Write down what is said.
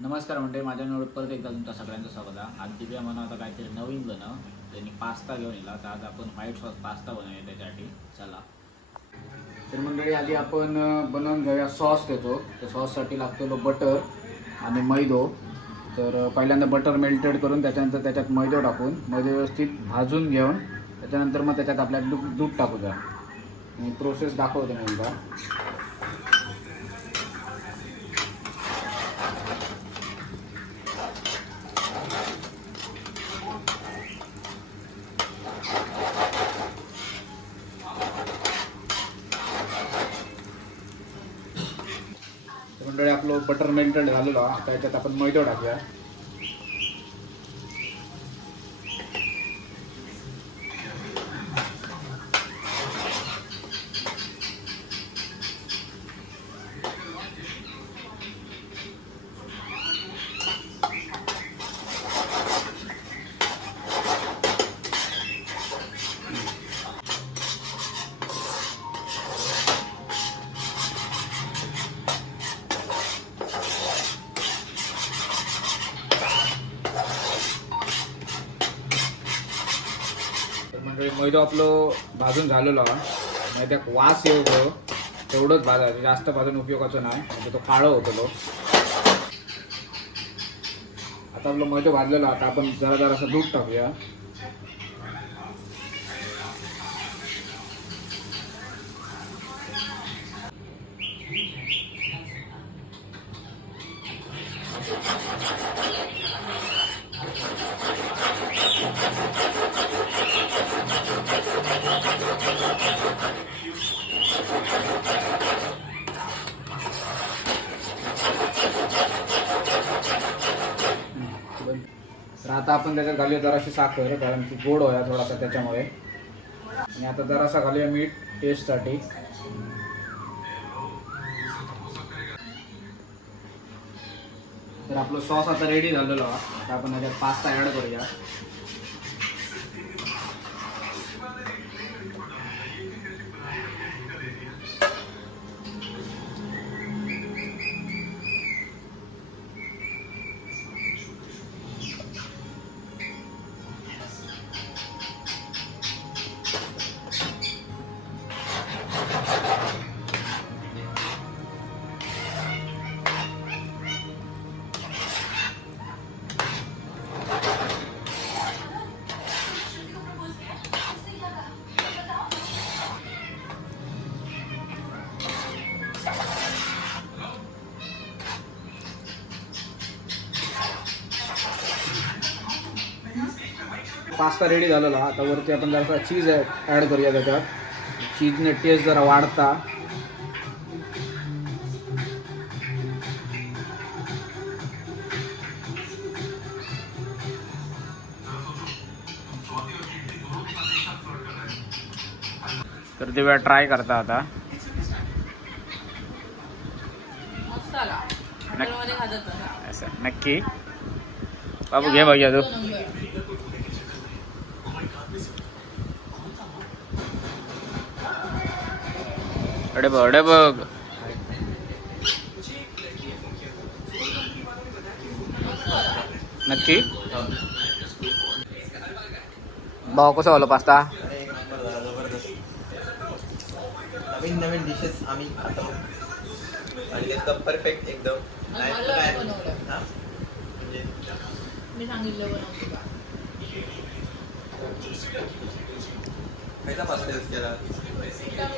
नमस्कार मंडळी, माझ्या निवड परत एकदा तुमच्या सगळ्यांचं स्वागत आहे. आज दिव्या म्हणून आता काहीतरी नवीन बनव, त्यांनी पास्ता घेऊन येला. तर आज आपण व्हाईट सॉस पास्ता बनवूया त्याच्यासाठी. चला तर मंडळी, आधी आपण बनवून घेऊया सॉस. देतो तर सॉससाठी लागतो बटर आणि मैदो. तर पहिल्यांदा बटर मेल्टेड करून त्याच्यानंतर त्याच्यात मैदो टाकून मैदो व्यवस्थित भाजून घेऊन त्याच्यानंतर मग त्याच्यात आपल्याला दूध टाकू द्या. मी प्रोसेस दाखवते मी एकदा. मंडळी, आपलं बटर मेल्टेड झालेलं आहे. आता याच्यात आपण मैदा टाकूया. म्हणजे मैदा आपलं भाजून झालेलं आहे. मैद्यात वास येतो तेवढंच भाजायचं, जास्त भाजून उपयोगाचं नाही, म्हणजे तो काळं होतो तो. आता आपलं मैदा भाजलेलं, आता आपण जरा असं दूध टाकूया. तर आता आपण त्याच्यात घालूया जराशी साखर, कारण ती गोड होया थोडासा त्याच्यामुळे. आणि आता जरासा घालूया मीठ टेस्टसाठी. तर आपलं सॉस आता रेडी झालेलं आहे. आता आपण त्याच्यात पास्ता ॲड करूया. पास्ता रेडी झालेला. आता वरती आपण जरा चीज ॲड करूया त्याच्यात. चीजने टेस्ट जरा वाढता. तर ते वेळा ट्राय करता आता. नक्की बाबू घे बघूया तू. अडे बघ नक्की भाऊ कसं झालं पास्ता. नवीन नवीन डिशेस आम्ही खातो आणि एकदम परफेक्ट एकदम. मी सांगितलं पहिला पास्ता यूज केला.